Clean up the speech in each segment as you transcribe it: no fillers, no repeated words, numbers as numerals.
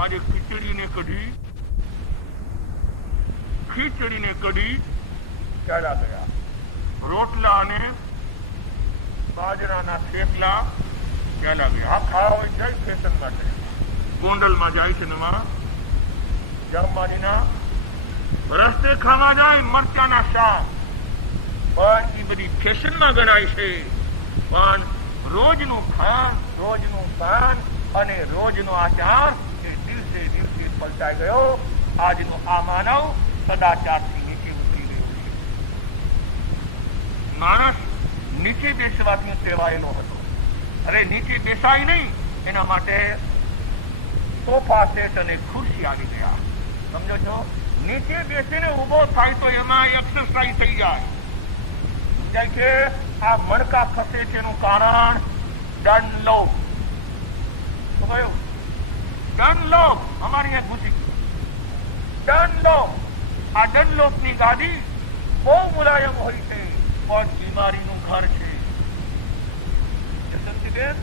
આજે ખીચડીને કઢી ચાલ્યા ગયા. રોટલા અને બાજરાના થેપલા ચાલ્યા ગયા. આ ખાવા હોય જાય ફેશન માટે. ગોંડલમાં જાય છે ને જામવાડીના રસ્તે ખાવા જાય મરચાના શાક, પણ એ બધી ફેશનમાં ગણાય છે. પણ રોજનું ખાન, રોજનું પાન અને રોજનો આચાર એ દિવસે દિવસે પલટાઈ ગયો. આજનો આ માનવ સદાચારથી નીચે ઉતરી ગયો છે. માણસ નીચે બેસવાથી ટેવાયેલો હતો. અરે નીચે બેસાય નહીં, એના માટે સોફા સેટ અને ખુરશી આવી ગયા. સમજો છો? નીચે બેસીને ઉભો થાય તો એમાં એક્સરસાઇઝ થઈ જાય. સમજાય કે આ મણકા ખસે છે એનું કારણ ડનલોપ. શું કહ્યું? ડનલોપ. અમારી અહીંયા ઘૂસી ડનલોપ. આ ડનલોપની ગાદી બહુ મુલાયમ હોય છે, પણ બીમારીનું ઘર છે. જસંતીબેન,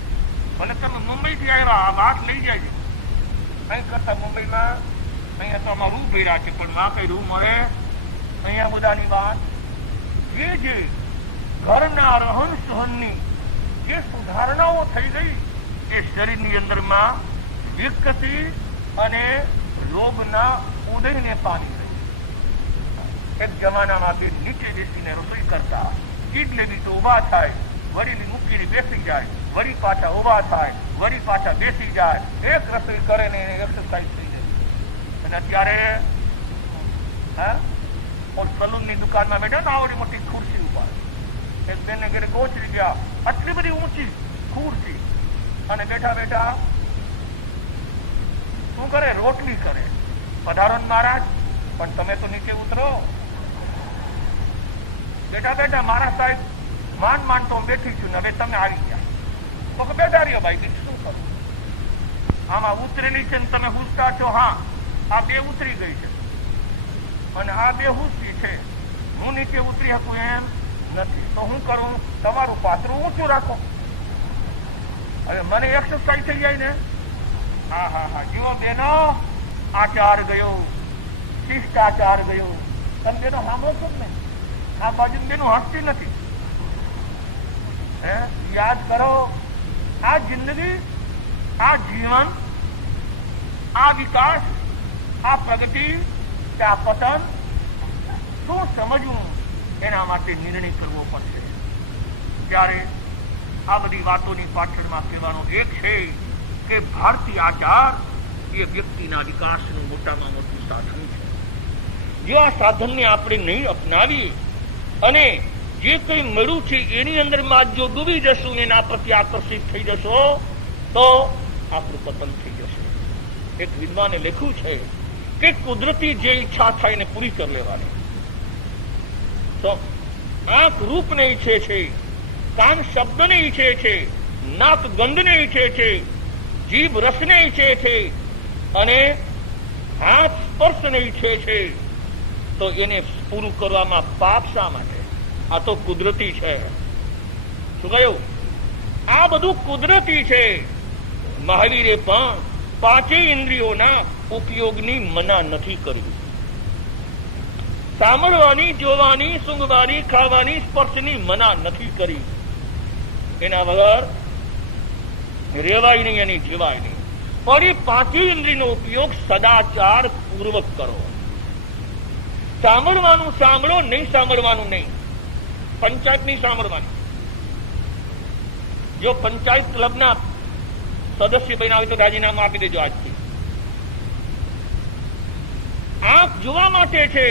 ભલે તમે મુંબઈથી આવ્યા, આ વાત લઈ જાય. અહીં કરતા મુંબઈમાં અહીંયા તો આમાં રૂમ ભર્યા છે, પણ માં કઈ રૂમ મળે? અહીંયા બધાની વાત જે ઘરના રહન સહનની જે સુધારણાઓ થઈ ગઈ એ શરીરની અંદરમાં વિકસી અને રોગના ઉદયને પામી ગઈ. એક જમાનામાં તે નીચે બેસીને રસોઈ કરતા, એટલે બી તો ઉભા થાય, વળી મૂકીને બેસી જાય, વળી પાછા ઉભા થાય, વળી પાછા બેસી જાય. એક રસોઈ કરે ને એને એક્સરસાઇઝ થઈ જાય. અને અત્યારે સલૂનની દુકાનમાં બેઠા ને આવડી મોટી ખુરશી ઉપર એક બેનને ઘરે ગોચરી ગયા, આટલી બધી ઊંચી ખુરશી, અને બેઠા બેઠા શું કરે? રોટલી કરે. પધારો મહારાજ, પણ તમે તો નીચે ઉતરો. બેઠા બેઠા મારા સાહેબ માંડ તો બેઠી છું ને હવે તમે આવી ગયા. તો કે બેઠા રહ્યો ભાઈ, બીજું શું કરું? આમાં ઉતરેલી છે ને તમે હુસતા છો. હા, આ બે ઉતરી ગઈ છે અને આ બે હુસતી છે. હું નીચે ઉતરી શકું એમ નથી. તો હું કરું? તમારું પાત્રું ઊંચું રાખો. હવે મને એક્સરસાઇઝ થઈ જાય ને. હા હા હા, જુઓ બેનો, આચાર ગયો, શિષ્ટાચાર ગયો. તમે બેનો સાંભળો છો ને? આ બાજુ બેનો હસતી નથી. યાદ કરો, આ જિંદગી, આ જીવન, આ વિકાસ, આ પ્રગતિ, આ પતન શું સમજવું, એના માટે નિર્ણય કરવો પડશે. ત્યારે આ બધી વાતોની પાછળમાં કહેવાનો એક છે કે ભારતીય આચાર એ વ્યક્તિના વિકાસનું મોટામાં મોટું સાધન છે. જો આ સાધનને આપણે નહીં અપનાવી અને જે કંઈ મળ્યું છે એની અંદરમાં જો ડૂબી જશું, એના પ્રત્યે આકર્ષિત થઈ જશો, તો આપણું પતન થઈ જશે. એક વિદ્વાને લખ્યું છે કે કુદરતી જે ઈચ્છા થાય એને પૂરી કરી લેવાની. તો આંખ રૂપને ઈચ્છે છે, કાન શબ્દને ઈચ્છે છે, નાક ગંધને ઈચ્છે છે, જીભ રસને ઈચ્છે છે અને હાથ સ્પર્શને ઈચ્છે છે, તો એને પૂરું કરવામાં પાપ શા માટે? આ તો કુદરતી છે. શું કહ્યું? આ બધું કુદરતી છે. મહાવીરે પણ પાંચેય ઇન્દ્રિયોના ઉપયોગની મના નથી કરી. સાંભળવાની, જોવાની, સૂંઘવાની, ખાવાની, સ્પર્શની મના નથી કરી. એના વગર રેવાય નહીં અને જીવાય નહીં. પણ એ પાંચેય ઇન્દ્રિયનો ઉપયોગ સદાચાર પૂર્વક કરો. સાંભળવાનું સાંભળો, નહીં સાંભળવાનું નહીં. પંચાયત નહીં સાંભળવાની. જો પંચાયત ક્લબના સદસ્ય બન્યા હોય તો રાજીનામું આપી દેજો આજથી. આંખ જોવા માટે છે.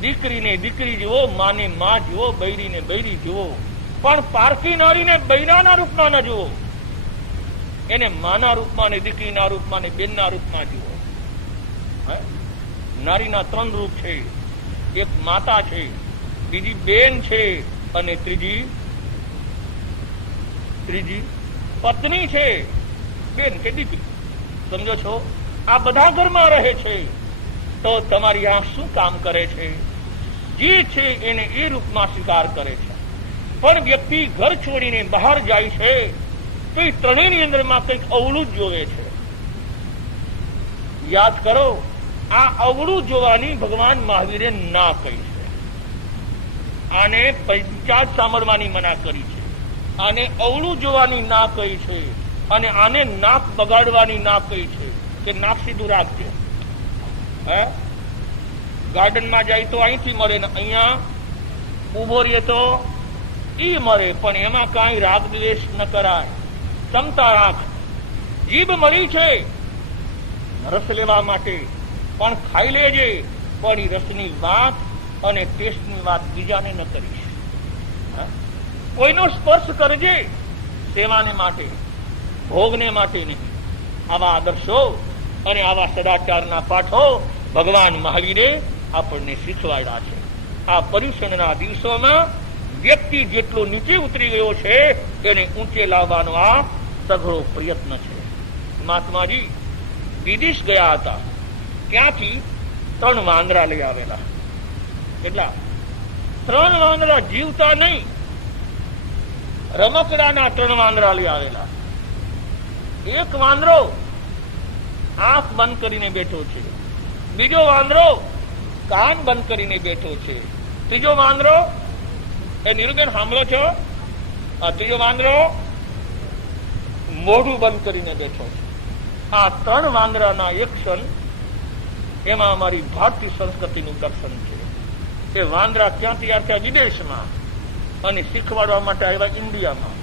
દીકરીને દીકરી જુઓ, માને માં જુઓ, બૈરીને બૈરી જુઓ, પણ પારકી નારીને બૈરાના રૂપમાં ન જુઓ. એને માના રૂપમાં ને દીકરીના રૂપમાં ને બેનના રૂપમાં જુઓ. નારીના 3 રૂપ છે. એક માતા છે, બીજી બેન છે અને ત્રીજી પત્ની છે. બેન કે દીકરી, સમજો છો? આ બધા ઘરમાં રહે છે. તો તમારી આંખ શું કામ કરે છે? જે છે એને એ રૂપમાં સ્વીકાર કરે છે. પણ વ્યક્તિ ઘર છોડીને બહાર જાય છે તો એ ત્રણેયની અંદરમાં કંઈક અવળું જ જોવે છે. યાદ કરો, આ અવળું જોવાની ભગવાન મહાવીરે ના કહી છે. આને પંચાયત સાંભળવાની મના કરી છે, આને અવળું જોવાની ના કહી છે, અને આને નાક બગાડવાની ના કહી છે કે નાક સીધું રાખજો. હે, ગાર્ડનમાં જાય તો અહીંથી મળે ને અહીંયા ઉભો રહે તો ઈ મળે, પણ એમાં કાંઈ રાગ દ્વેષ ન કરાય. ક્ષમતા રાખ. જીભ મળી છે રસ લેવા માટે, પણ ખાઈ લેજે, પણ ઈ રસની વાત અને ટેસ્ટની વાત બીજાને ન કરીશ. કોઈનો સ્પર્શ કરજે સેવાને માટે, ભોગને માટે નહીં. આવા આદર્શો અને આવા સદાચારના પાઠો ભગવાન મહાવીરે આપણને શીખવાડ્યા છે. આ પર્યુષણના દિવસોમાં વ્યક્તિ જેટલો નીચે ઉતરી ગયો છે તેને ઊંચે લાવવાનો આ સઘળો પ્રયત્ન છે. મહાત્માજી વિદેશ ગયા હતા, ત્યાંથી 3 વાંદરા લઈ આવેલા. કેટલા? 3 વાંદરા, જીવતા નહીં, રમકડાના 3 વાંદરા લઈ આવેલા. એક વાંદરો આંખ બંધ કરીને બેઠો છે, બીજો વાંદરો કાન બંધ કરીને બેઠો છે, ત્રીજો વાંદરો, એ નીરુબેન સાંભળો છો, ત્રીજો વાંદરો મોઢું બંધ કરીને બેઠો છે. આ 3 વાંદરાના એક્શન, એમાં અમારી ભારતીય સંસ્કૃતિનું દર્શન છે. એ વાંદરા ક્યાંથી આવ્યા? વિદેશમાં, અને શીખવાડવા માટે આવ્યા ઇન્ડિયામાં,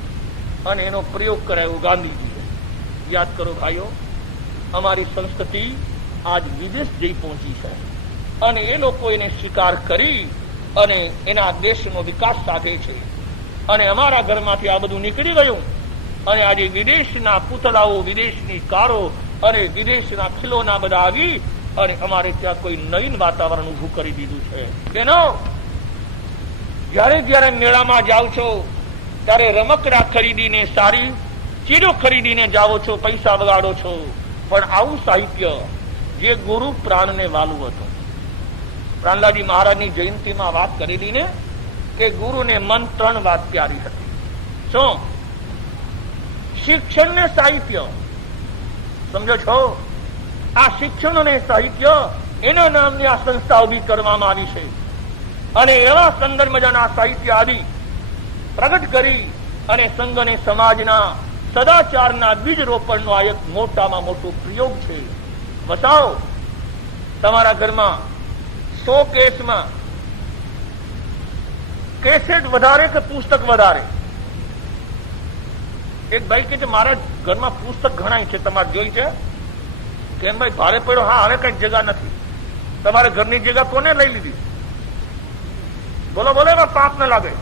અને એનો પ્રયોગ કરાયો ગાંધીજીએ. યાદ કરો ભાઈઓ, અમારી સંસ્કૃતિ આજ વિદેશ જઈ પહોંચી છે, અને એ લોકો એને સ્વીકાર કરી અને એના દેશનો વિકાસ સાધે છે. અને અમારા ઘરમાંથી આ બધું નીકળી ગયું, અને આજે વિદેશના પૂતળાઓ, વિદેશની કારો અને વિદેશના ખીલોના બધા આવી અને અમારે ત્યાં કોઈ નવીન વાતાવરણ ઉભું કરી દીધું છે. તેનો જ્યારે મેળામાં જાઓ છો ત્યારે રમકડા ખરીદીને, સારી ચીજો ખરીદીને જાઓ છો, પૈસા બગાડો છો, પણ આવું સાહિત્ય જે ગુરુ પ્રાણને વાલું હતું. પ્રાણલાજી મહારાજની જયંતિમાં વાત કરેલી ને કે ગુરુને મન 3 વાત પ્યારી હતી. શું? શિક્ષણ ને સાહિત્ય. સમજો છો? આ શિક્ષણ અને સાહિત્ય, એના નામની આ સંસ્થા ઉભી કરવામાં આવી છે, અને એવા સુંદર મજાના સાહિત્ય આદિ પ્રગટ કરી અને સંઘ અને સમાજના સદાચારના બીજ રોપણનો આ એક મોટામાં મોટો પ્રયોગ છે. બતાવો તમારા ઘરમાં 100 કેસમાં કેસેટ વધારે કે પુસ્તક વધારે? એક ભાઈ કે છે મારા ઘરમાં પુસ્તક ઘણા છે, તમારે જોઈ છે? કેમ ભાઈ? ભારે પડ્યો. હા, હવે કઈ જગ્યા નથી. તમારે ઘરની જગ્યા કોને લઈ લીધી? બોલો બોલો, એમાં પાપ ન લાગે.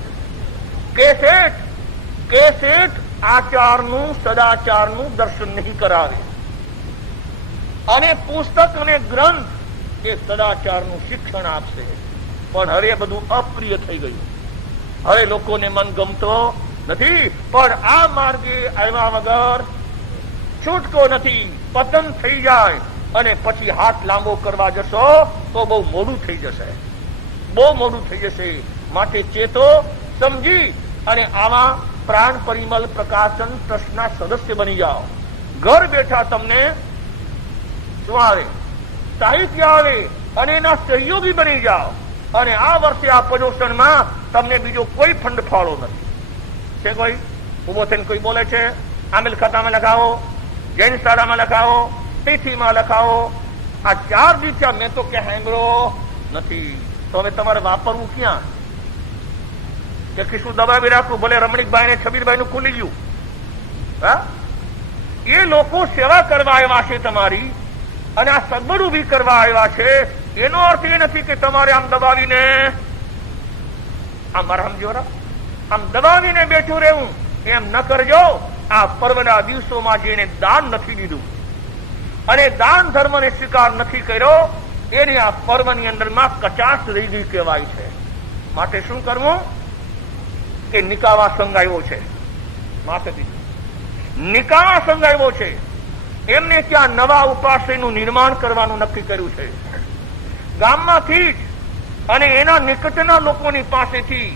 કેસેટ આચારનું, સદાચારનું દર્શન નહીં કરાવે, અને પુસ્તક અને ગ્રંથ એ સદાચારનું શિક્ષણ આપશે. પણ હવે બધું અપ્રિય થઈ ગયું. હવે લોકોને મન ગમતો નથી, પણ આ માર્ગે આવ્યા વગર છૂટકો નથી. પતન થઈ જાય અને પછી હાથ લાંબો કરવા જશો તો બહુ મોડું થઈ જશે, બહુ મોડું થઈ જશે. માટે ચેતો, સમજી અને આવા પ્રાણ પરિમલ પ્રકાશન ટ્રસ્ટના સદસ્ય બની જાઓ. ઘર બેઠા તમને શું આવે? સાહિત્ય આવે, અને એના સહયોગી બની જાઓ. અને આ વર્ષે આ પર્યુષણમાં તમને બીજો કોઈ ફંડ ફાળો નથી. છે કોઈ ઉભો થઈને કોઈ બોલે છે આમિલ ખાતામાં લખાવો, જૈન શાળામાં લખાવો, તિથિમાં લખાવો? આ 4 દિવસ મેં તો ક્યાં સાંભળ્યો નથી. તો હવે તમારે વાપરવું ક્યાં? કે કશું દબાવી રાખવું? ભલે રમણીકભાઈ ને છબીરભાઈ નું ખુલી ગયું. હા, એ લોકો સેવા કરવા આવ્યા છે તમારી, અને આ સગવડ ઉભી કરવા આવ્યા છે. એનો અર્થ એ નથી કે તમારે આમ દબાવીને, આમ સમજો, આમ દબાવીને બેઠું રહેવું. એમ ન કરજો. આ પર્વના દિવસોમાં જેને દાન નથી દીધું અને દાન ધર્મને સ્વીકાર નથી કર્યો, એને આ પર્વની અંદરમાં કચાશ રહી ગઈ કહેવાય છે. માટે શું કરવું? કે નિકાવા સંઘ આવ્યો છે, માતાજી નિકાવા સંઘ આવ્યો છે. એમને ત્યાં નવા ઉપાશ્રયનું નિર્માણ કરવાનું નક્કી કર્યું છે. ગામમાંથી જ અને એના નિકટના લોકોની પાસેથી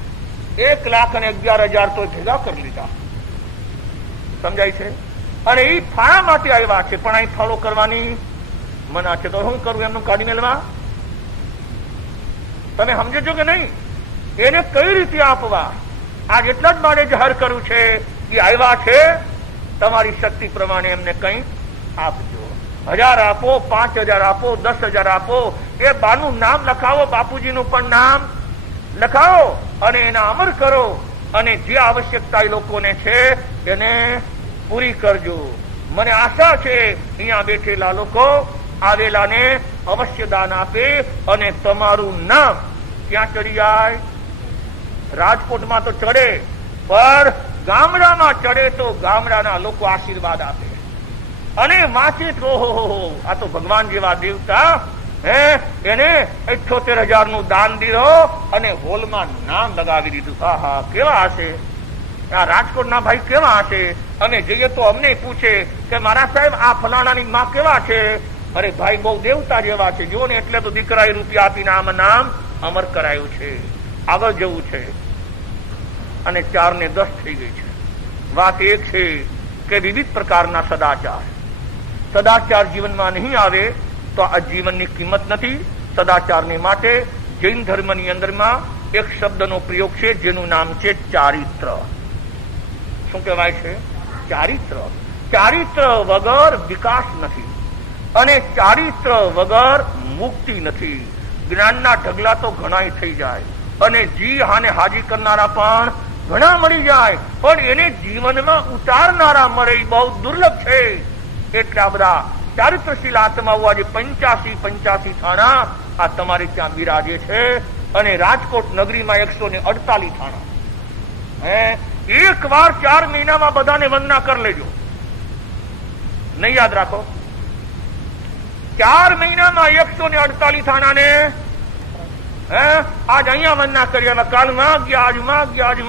1,11,000 તો ભેગા કરી લીધા. સમજાય છે? અને એ ફાળા માટે આવ્યા છે, પણ અહીં ફાળો કરવાની મના છે તો શું કરું એમનું કાઢી મેળવા? તમે સમજો છો કે નહીં? એને કઈ રીતે આપવા? આજ એટલા જ માટે જાહેર કર્યું છે કે આવ્યા છે તમારી શક્તિ પ્રમાણે એમને કંઈ આપજો. 1000 આપો, 5000 આપો, 10,000 આપો, એ બાનું નામ લખાવો, બાપુજીનું પણ નામ લખાવો અને એના અમર કરો અને જે આવશ્યકતા એ લોકોને છે એને પૂરી કરજો. મને આશા છે અહીંયા બેઠેલા લોકો આવેલાને અવશ્ય દાન આપે અને તમારું નામ ક્યાં ચડી જાય? રાજકોટમાં તો ચડે, પણ ગામડામાં ચડે તો ગામડાના લોકો આશીર્વાદ આપે અને વાંચે તો આ તો ભગવાન જેવા દેવતા એને 78,000 નું દાન દીધો અને હોલમાં નામ લગાવી દીધું. હા, કેવા હશે આ રાજકોટના ભાઈ, કેવા હશે? અમે જઈએ તો અમને પૂછે કે મારા સાહેબ આ ફલાણાની માં કેવા છે? અરે ભાઈ, બહુ દેવતા જેવા છે, જો ને એટલે તો દીકરાએ રૂપિયા આપીને આમાં નામ અમર કરાયું છે. આગળ જવું છે અને 4 ને 10 થઈ ગઈ છે. વાત એક છે કે વિવિધ પ્રકારના સદાચાર જીવનમાં નહીં આવે તો આ જીવનની કિંમત નથી. સદાચારને માટે જૈન ધર્મની અંદરમાં એક શબ્દનો પ્રયોગ છે જેનું નામ છે ચારિત્ર. શું કહેવાય છે? ચારિત્ર. ચારિત્ર વગર વિકાસ નથી અને ચારિત્ર વગર મુક્તિ નથી. જ્ઞાનના ઢગલા તો ઘણા થઈ જાય અને જી હાને હાજી કરનારા પણ ઘણા મળી જાય, પણ એને જીવનમાં ઉતારનારા મળે બહુ દુર્લભ છે. એટલા બધા ચારિત્રશીલ આત્માઓ આજે 85 થાણા આ તમારે ત્યાં બિરાજે છે અને રાજકોટ નગરીમાં 148 થાણા. એક વાર 4 મહિનામાં બધાને વંદના કરી લેજો. નહીં યાદ રાખો? 4 મહિનામાં 148 થાણાને આજ અહીંયા વંદના કરી, કાલ માં ગયા, આજ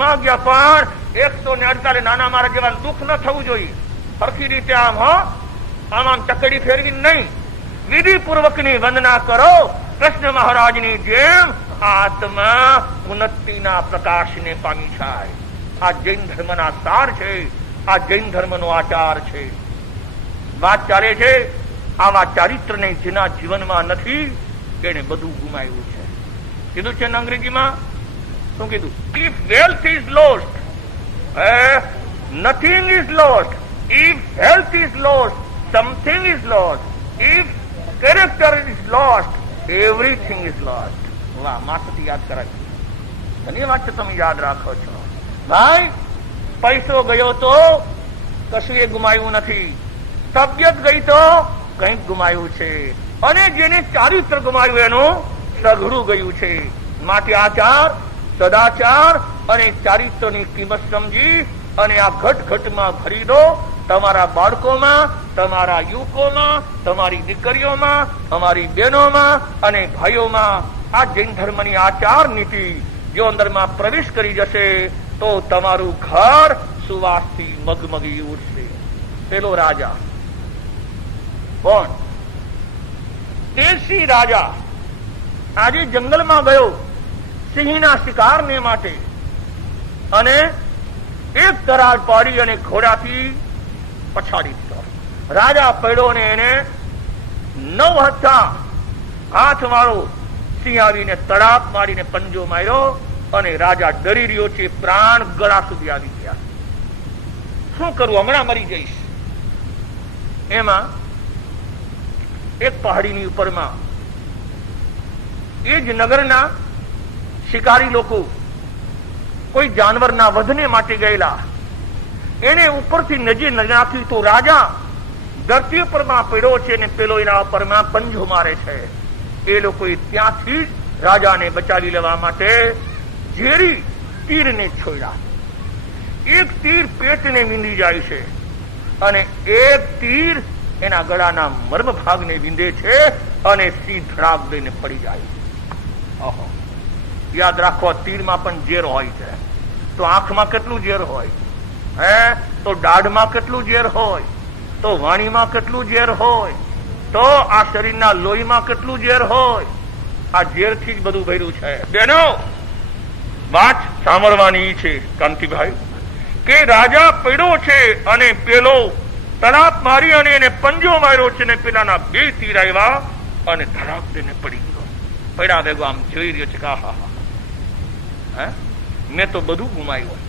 માં ગયા, પણ 148 નાના મારા જેવા દુઃખ ન થવું જોઈએ. સરખી રીતે આમ ચકડી ફેરવી નહીં, વિધિ પૂર્વકની વંદના કરો. કૃષ્ણ મહારાજની જેમ આત્મા ઉન્નતિના પ્રકાશને પામી જાય. આ જૈન ધર્મના સાર છે, આ જૈન ધર્મનો આચાર છે. વાત ચાલે છે આવા ચારિત્રને જેના જીવનમાં નથી એને બધું ગુમાવ્યું છે. કીધું છે ને અંગ્રેજીમાં, શું કીધું? If wealth is lost, nothing is lost. If health is lost, something is lost. If character is lost, everything is lost. વાહ, માથાથી યાદ કરાય. ધન્યવાદ છે, તમે યાદ રાખો છો. ભાઈ, પૈસો ગયો તો કશું એ ગુમાવ્યું નથી. તબિયત ગઈ તો કંઈક ગુમાવ્યું છે અને જેને ચારિત્ર ગુમાવ્યું એનું સઘળું ગયું છે. માટે આચાર, સદાચાર અને ચારિત્રની કિંમત સમજી અને આ ઘટઘટમાં ભરી દો. તમારા બાળકોમાં, તમારા યુવકોમાં, તમારી દીકરીઓમાં, અમારી બહેનોમાં અને ભાઈઓમાં આ જૈન ધર્મની આચાર નીતિ જો અંદરમાં પ્રવેશ કરી જશે તો તમારું ઘર સુવાસથી મગમગી ઉઠશે. પેલો રાજા કોણ? તેજસિંહ રાજા આજે જંગલમાં ગયો સિંહના શિકારને માટે અને એક તરાડ પાડી અને ઘોડાથી પછાડી દીધો. રાજા પડ્યો ને એને 9 હાથ વાળો સિંહ આવીને તડાપ મારીને પંજો માર્યો અને રાજા ડરી રહ્યો છે. પ્રાણ ગળા સુધી આવી ગયા. શું કરું, હમણાં મરી જઈશ. એમાં એક પહાડીની ઉપરમાં એ જ નગરના શિકારી લોકો કોઈ જાનવરના વધને માટે ગયેલા. એને ઉપરથી નજર નાખી તો રાજા ધરતી ઉપરમાં પડ્યો છે ને પેલો એના ઉપરમાં પંજો મારે છે. એ લોકોએ ત્યાંથી રાજાને બચાવી લેવા માટે ઝેરી તીરને છોડ્યા. એક તીર પેટને વીંધી જાય છે અને એક તીર એના ગળાના મર્મ ભાગને વીંધે છે અને સિંહ ધડાક દઈને પડી જાય. યાદ રાખો, તીરમાં પણ ઝેર હોય છે તો આંખમાં કેટલું ઝેર હોય, તો દાઢમાં કેટલું ઝેર હોય, તો વાણીમાં કેટલું ઝેર હોય, તો આ શરીરના લોહીમાં કેટલું ઝેર હોય. આ ઝેરથી જ બધું ભર્યું છે. બેનો, વાત સાંભળવાની છે કાંતિભાઈ, કે રાજા પડ્યો છે અને પેલો તડાપ મારી અને એને પંજો માર્યો છે ને પેલાના 2 તીર આવ્યા અને ધરાક દઈને પડી ગયો. પડ્યા ભેગો આમ જોઈ રહ્યો છે કે હા હા મેં તો બધું ગુમાવ્યું.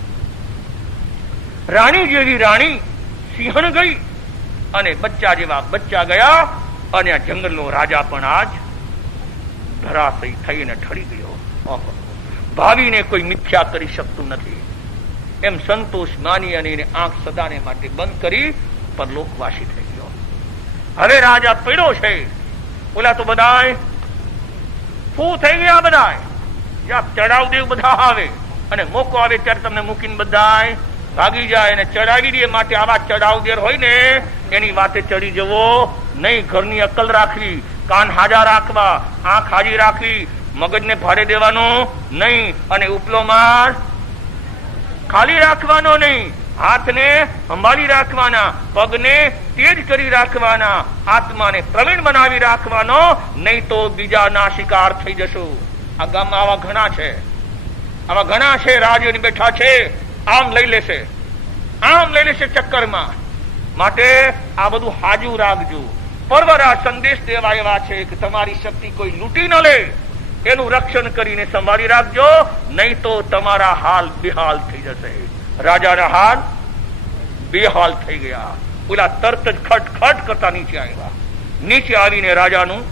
રાણી જેવી રાણી સિંહણ ગઈ અને બચ્ચા જેવા બચ્ચા ગયા અને આ જંગલનો રાજા પણ આજ ધરાશયી થઈને ઠરી ગયો. ભાવીને કોઈ મિથ્યા કરી શકતું નથી એમ સંતોષ માની અને એને આંખ સદાને માટે બંધ કરી પરલોકવાસી થઈ ગયો. હવે રાજા પડ્યો છે. ઓલા તો બધાય ફૂ થઈ ગયા. બધાય જ્યાં ચડાવ દેવ બધા આવે અને મોકો આવે ત્યારે તમને મૂકીને બધાય ભાગી જાય અને ચડાવી દે. માટે આવા ચડાવ દેર હોય ને એની વાતે ચડી જવો નહીં. ઘરની અક્કલ રાખવી, કાન હાજા રાખવા, આંખ હાજી રાખવી, મગજને ભારે દેવાનો નહીં અને ઉપલો માર ખાલી રાખવાનો નહીં. હાથને સંભાળી રાખવાના, પગને તેજ કરી રાખવાના, આત્માને પ્રવીણ બનાવી રાખવાનો, નહીં તો બીજાના શિકાર થઈ જશો. આ ગામમાં આવા ઘણા છે, આવા ઘણા છે. રાજ્યોની બેઠા છે, આમ લઈ લેશે, આમ લઈ લેશે ચક્કરમાં. માટે આ બધું હાજુ રાખજો. પરવરા સંદેશ દેવા એવા છે કે તમારી શક્તિ કોઈ લૂંટી ન લે એનું રક્ષણ કરીને સંભાળી રાખજો, નહીં તો તમારા હાલ બેહાલ થઈ જશે. રાજાના હાલ બેહાલ થઈ ગયા. ઓલા તરત જ ખટખટ કરતા નીચે આવ્યા. નીચે આવીને રાજાનું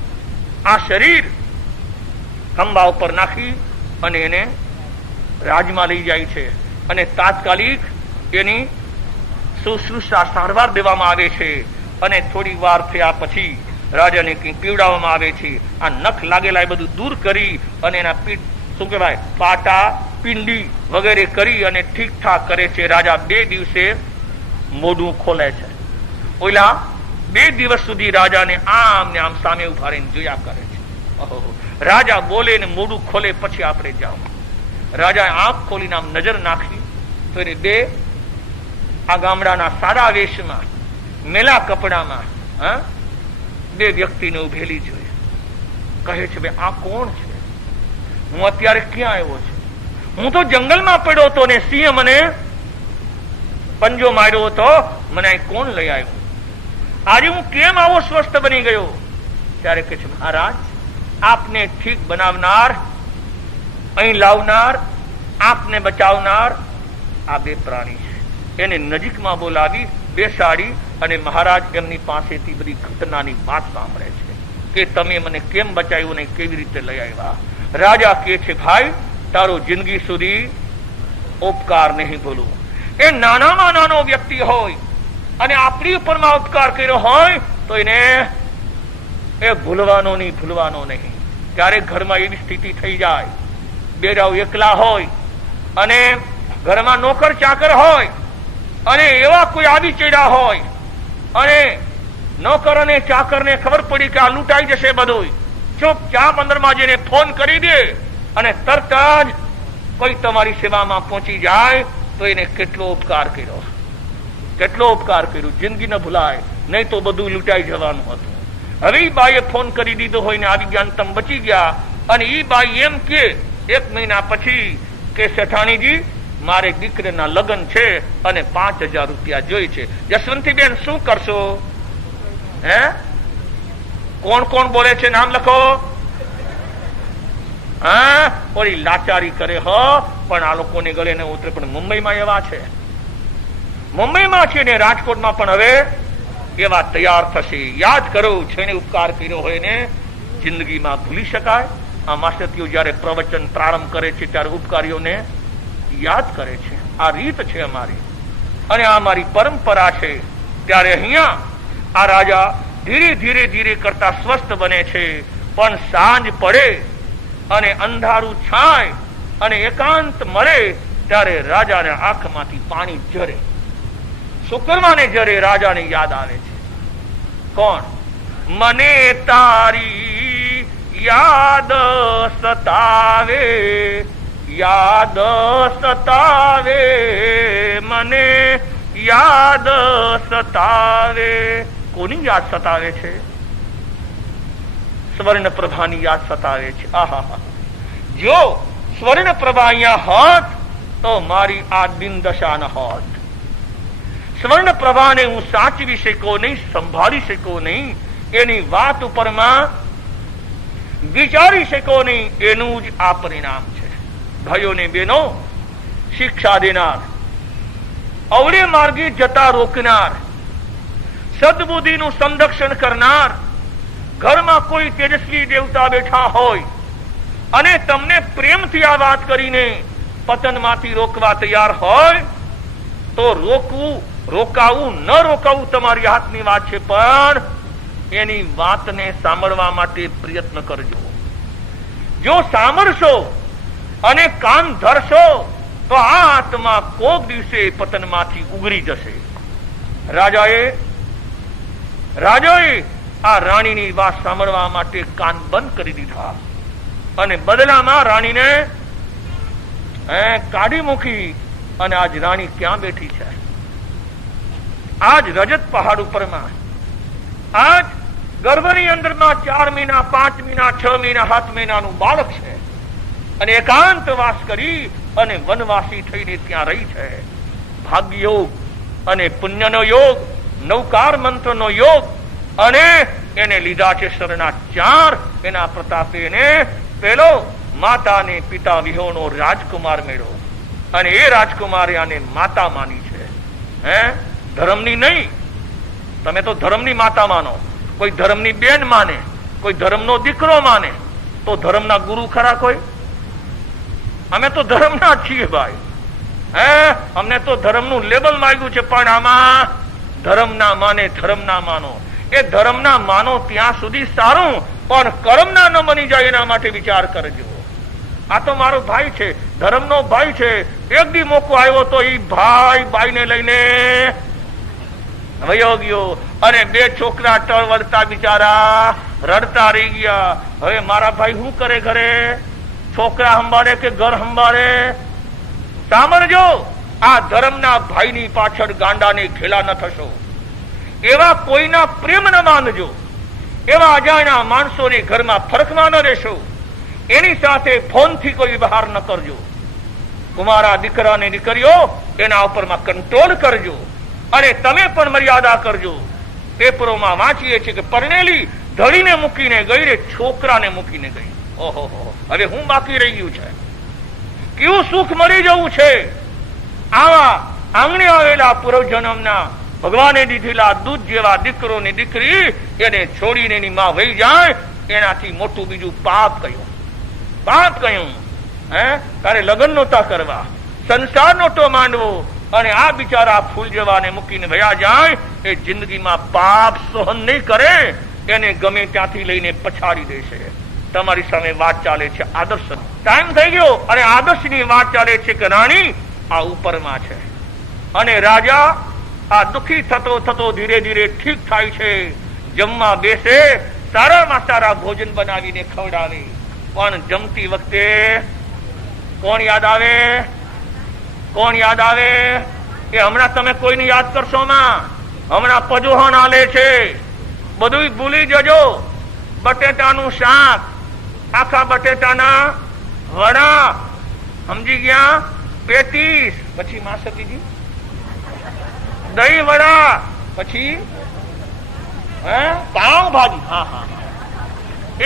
આ શરીર ખંભા ઉપર નાખી અને એને રાજમાં લઈ જાય છે અને તાત્કાલિક એની શુશ્રૂષા સારવાર દેવામાં આવે છે. અને થોડી વાર થયા પછી રાજાને કંઈ પીવડાવવામાં આવે છે. આ નખ લાગેલા એ બધું દૂર કરી અને એના પીઠ શું કહેવાય પાટા પિંડી વગેરે કરી અને ઠીક ઠાક કરે છે. રાજા 2 દિવસે મોઢું ખોલે છે. ઓલા 2 દિવસ સુધી રાજાને આમ ને આમ સામે ઉભા રહીને જોયા કરે છે. રાજા બોલે ને મોઢું ખોલે પછી આપણે જાઓ. રાજાએ આંખ ખોલીને આમ નજર નાખી તો એને 2 આ ગામડાના સાદા વેશમાં મેલા કપડામાં 2 વ્યક્તિને ઉભેલી જોઈ. કહે છે ભાઈ આ કોણ છે? હું અત્યારે ક્યાં આવ્યો છું? હું તો જંગલમાં પડ્યો હતો ને સિંહ મને પંજો માર્યો હતો. મને અહીં કોણ લઈ આવ્યો? આજે હું કેમ આવો સ્વસ્થ બની ગયો? ત્યારે કહે છે મહારાજ આપને ઠીક બનાવનાર, અહીં લાવનાર, આપને બચાવનાર આ 2 પ્રાણી છે. એને નજીકમાં બોલાવી બેસાડી અને મહારાજ એમની પાસેથી બધી ઘટનાની વાત સાંભળે છે કે તમે મને કેમ બચાવ્યું ને કેવી રીતે લઈ આવ્યા. રાજા કહે છે ભાઈ તારો જિંદગી સુધી ઉપકાર નહીં ભૂલું. એ નાનામાં નાનો વ્યક્તિ હોય અને આપણી ઉપરમાં ઉપકાર કર્યો હોય તો એને એ ભૂલવાનો નહીં. ક્યારેક ઘરમાં એવી સ્થિતિ થઈ જાય, બેરાવ એકલા હોય અને ઘરમાં નોકર ચાકર હોય અને એવા કોઈ આવી ચડ્યા હોય અને નોકર અને ચાકરને ખબર પડી કે આ લૂંટાઈ જશે બધું, ચૂપચાપ અંદરમાં જઈને ફોન કરી દે અને તરત જ કોઈ તમારી સેવામાં પહોંચી જાય તો એને કેટલો ઉપકાર કર્યો. જિંદગી ન ભૂલાય, નહીં તો બધું લૂંટાઈ જવાનું હતું. હવે એ બાઈએ ફોન કરી દીધો હોય ને આવી ગયા, તમે બચી ગયા. અને એ બાઈ એમ કે 1 મહિના પછી કે શેઠાણીજી મારે દીકરીના લગ્ન છે અને 5000 રૂપિયા જોઈ છે. જસવંતીબેન શું કરશો? કોણ કોણ બોલે છે? નામ લખો. ઓલી લાચારી કરે હો, પણ આ લોકોને ગળે ને ઉતરે. પણ મુંબઈમાં એવા છે, મુંબઈમાં છે ને રાજકોટમાં પણ હવે એવા તૈયાર થશે. યાદ કરો, જેને ઉપકાર કર્યો હોય ને જિંદગીમાં ભૂલી શકાય. આ માસ્ટરતીઓ જયારે પ્રવચન પ્રારંભ કરે છે ત્યારે ઉપકારીઓને યાદ કરે છે. આ રીત છે અમારી અને આ અમારી પરંપરા છે. ત્યારે અહીંયા આ રાજા ધીરે ધીરે કરતા સ્વસ્થ બને છે. પણ સાંજ પડે અને અંધારું છાય અને એકાંત મળે ત્યારે રાજાને આંખમાંથી પાણી ઝરે. શુક્રવાને જરે રાજાને યાદ આવે છે. કોણ? મને તારી યાદ સતાવે, મને યાદ સતાવે. કોની યાદ સતાવે છે? સ્વર્ણ પ્રભાની યાદ સતાવે છે. આહા, જો સ્વર્ણ પ્રભા અહીંયા હોત તો મારી આ દિન દશા ન હોત. સ્વર્ણ પ્રભાને હું સાચવી શકો નહીં, સંભાળી શકો નહીં, એની વાત ઉપરમાં વિચારી શકો નહીં, એનું જ આ પરિણામ છે. ભાઈઓ ને બહેનો, શિક્ષા દેનાર, અવળે માર્ગે જતા રોકનાર, સદબુદ્ધિનું સંરક્ષણ કરનાર, ઘરમાં કોઈ તેજસ્વી દેવતા બેઠા હોય અને તમને પ્રેમથી આ વાત કરીને પતનમાંથી રોકવા તૈયાર હોય તો રોકવું, રોકાવું, ન રોકાવું તમારી હાથની વાત છે, પણ એની વાતને સાંભળવા માટે પ્રયત્ન કરજો. જો સાંભળશો અને કાન ધરશો તો આ આત્મા કોક દિવસે પતનમાંથી ઉગરી જશે. રાજાએ આ રાણીની વાત સાંભળવા માટે કાન બંધ કરી દીધા અને બદલામાં રાણીને કાઢી મૂકી. અને આજ રાણી ક્યાં બેઠી છે? આજ રજત પહાડ ઉપરમાં, આજ ગર્ભની અંદરમાં 4 મહિના, 5 મહિના, 6 મહિના, 7 મહિનાનું બાળક છે અને એકાંતવાસ કરી અને વનવાસી થઈને ત્યાં રહી છે. ભાગ્યયોગ અને પુણ્યનો યોગ, નૌકાર મંત્રનો યોગ, અને એને લીધા છે શરણા 4. એના પ્રતાપે એને પેલો માતા ને પિતા વિહોણો રાજકુમાર મેળો અને એ રાજકુમારે આને માતા માની છે. ધર્મની નહીં. તમે તો ધર્મની માતા માનો, કોઈ ધર્મની બેન માને, કોઈ ધર્મનો દીકરો માને, તો ધર્મના ગુરુ ખરા કોઈ? અમે તો ધર્મના છીએ ભાઈ. અમને તો ધર્મનું લેબલ માંગ્યું છે, પણ આમાં ધર્મના માને, ધર્મના માનો. એ ધર્મના માનો ત્યાં સુધી સારું, પણ કર્મના ન બની જાય એના માટે વિચાર કરજો. આ તો મારો ભાઈ છે, ધર્મનો ભાઈ છે. એક દી મોકો આવ્યો તો એ ભાઈ બાઈને લઈને વયો ગયો અને 2 છોકરા ટળવળતા બિચારા રડતા રહી ગયા. હવે મારા ભાઈ શું કરે? ઘરે છોકરા સંભાળે કે ઘર સંભાળે? સાંભળજો, આ ધર્મના ભાઈની પાછળ ગાંડાને ઘેલા ન થશો. એવા કોઈના પ્રેમ ન માનજો. એવા અજાણ્યા માણસોને ઘરમાં ફરકમાં ન રહેશો. એની સાથે ફોનથી કોઈ વ્યવહાર ન કરજો. તમારા દીકરા ને દીકરીઓ એના ઉપરમાં કંટ્રોલ કરજો અને તમે પણ મર્યાદા કરજો. પેપરોમાં વાંચીએ છીએ કે પરણેલી ધડીને મૂકીને ગઈ રે છોકરાને મૂકીને ગઈ. ઓહો, હવે હું બાકી રહી ગયું છે? કેવું સુખ મળી જવું છે? આવા આંગણે આવેલા પૂર્વજન્મના ભગવાને દીધેલા દૂધ જેવા દીકરો ને દીકરી એને છોડીને એની માં વહી જાય, એનાથી મોટું બીજું પાપ કયું? પાપ કયું? તારે લગ્ન નહોતા કરવા, સંસાર નહોતો માંડવો, અને આ બિચારા ફૂલ જેવાને મૂકીને વયા જાય. એ જિંદગીમાં પાપ સહન નહીં કરે, એને ગમે ત્યાંથી લઈને પછાડી દેશે. તમારી સામે વાત ચાલે છે આદર્શ. ટાઈમ થઈ ગયો અને આદર્શની વાત ચાલે છે કે રાણી આ ઉપરમાં છે અને રાજા આ દુઃખી થતો થતો ધીરે ધીરે ઠીક થાય છે. જમવા બેસે, સારામાં સારા ભોજન બનાવીને ખવડાવે, પણ જમતી વખતે કોણ યાદ આવે? કોણ યાદ આવે? એ હમણાં તમે કોઈને યાદ કરશો માં? હમણાં પજોહન આલે છે, બધું ભૂલી જજો. બટેટાનું શાક, આખા બટેટાના વડા, સમજી ગયા? પેટીસ, પછી માસતીજી દહીં વડા, પછી પાવ ભાજી. હા,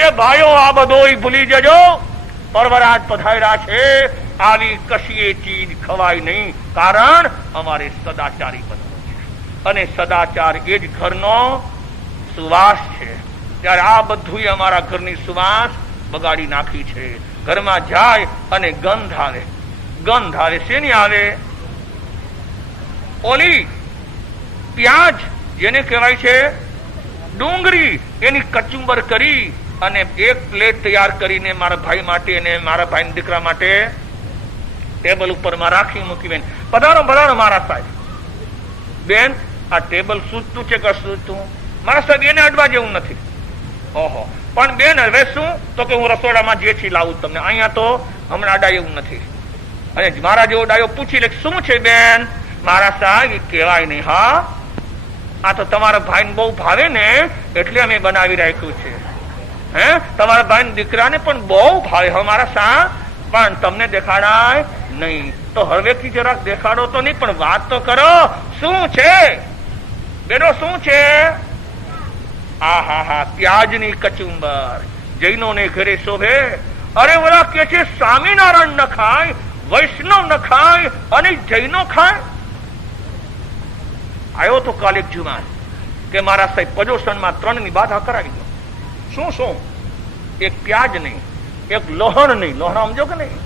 એ ભાઈઓ આ બધું ભૂલી જજો. પરવરાજ પધાર્યા છે, આવી કશી ચીજ ખવાય નહીં, કારણ અમારે સદાચારી બનવું છે અને સદાચાર એ જ ઘરનો સુવાસ છે. ત્યારે આ બધું અમારા ઘરની સુવાસ બગાડી નાખી છે. ઘરમાં જાય અને ગંધ આવે. ગંધ આવે શેની આવે? ઓલી પ્યાજ જેને કહેવાય છે ડુંગળી, એની કચુંબર કરી અને એક પ્લેટ તૈયાર કરીને મારા ભાઈ માટે અને મારા ભાઈ દીકરા માટે ટેબલ ઉપર માં રાખી મૂકી. બેન પધારો, પધારો મારા સાહેબ. બેન આ ટેબલ સૂચતું છે કે સૂચતું? મારા સાહેબ એને અડવા જેવું નથી. ઓહો, પણ બેન હવે શું? તો કે હું રસોડામાં જે છી લાવું તમને, અહીંયા તો હમણાં અડાય એવું નથી. અને મારા જેવો ડાયો પૂછી લે શું છે બેન? મારા સાહેબ કહેવાય નહીં. હા, આ તો તમારા ભાઈને બહુ ભાવે ને એટલે અમે બનાવી રાખ્યું છે. તમારા ભાઈ દીકરાને પણ બહુ ભાવે મારા સા, પણ તમને દેખાડાય નહીં. તો હળવેથી જરાક દેખાડો તો નહીં, પણ વાત તો કરો. શું છે બેનો? શું છે? આહા, પ્યાજની કચુંબર જૈનોને ઘરે શોભે. અરે ઓલા કે છે સ્વામિનારાયણ ન ખાય, વૈષ્ણવ ન ખાય અને જૈનો ખાય. આવ્યો તો કાલે એક જુવાન કે મારા સાહેબ પજોષણમાં 3 ની બાધા કરાવી દો. શું? એક પ્યાજ નહીં, એક લોહણ નહીં, લોહણ સમજો કે નહીં,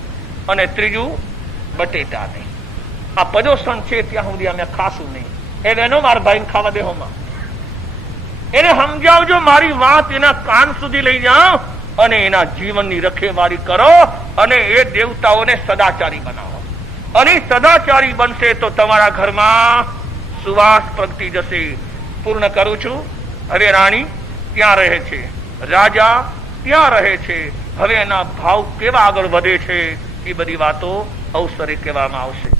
અને ત્રીજું બટેટા નહીં. આ પજોષણ છે ત્યાં સુધી અમે ખાશું નહીં. એ બહેનો મારા ભાઈને ખાવા દેહોમાં એને સમજાવજો મારી વાત, એના કાન સુધી લઈ જાઓ અને એના જીવનની રખેવાળી કરો અને એ દેવતાઓને સદાચારી બનાવો. અને સદાચારી બનશે તો તમારા ઘરમાં સુવાસ પ્રગટી જશે. પૂર્ણ કરું છું. હવે રાણી ત્યાં રહે છે, રાજા ત્યાં રહે છે. હવે એના ભાવ કેવા આગળ વધે છે એ બધી વાતો અવસરે કહેવામાં આવશે.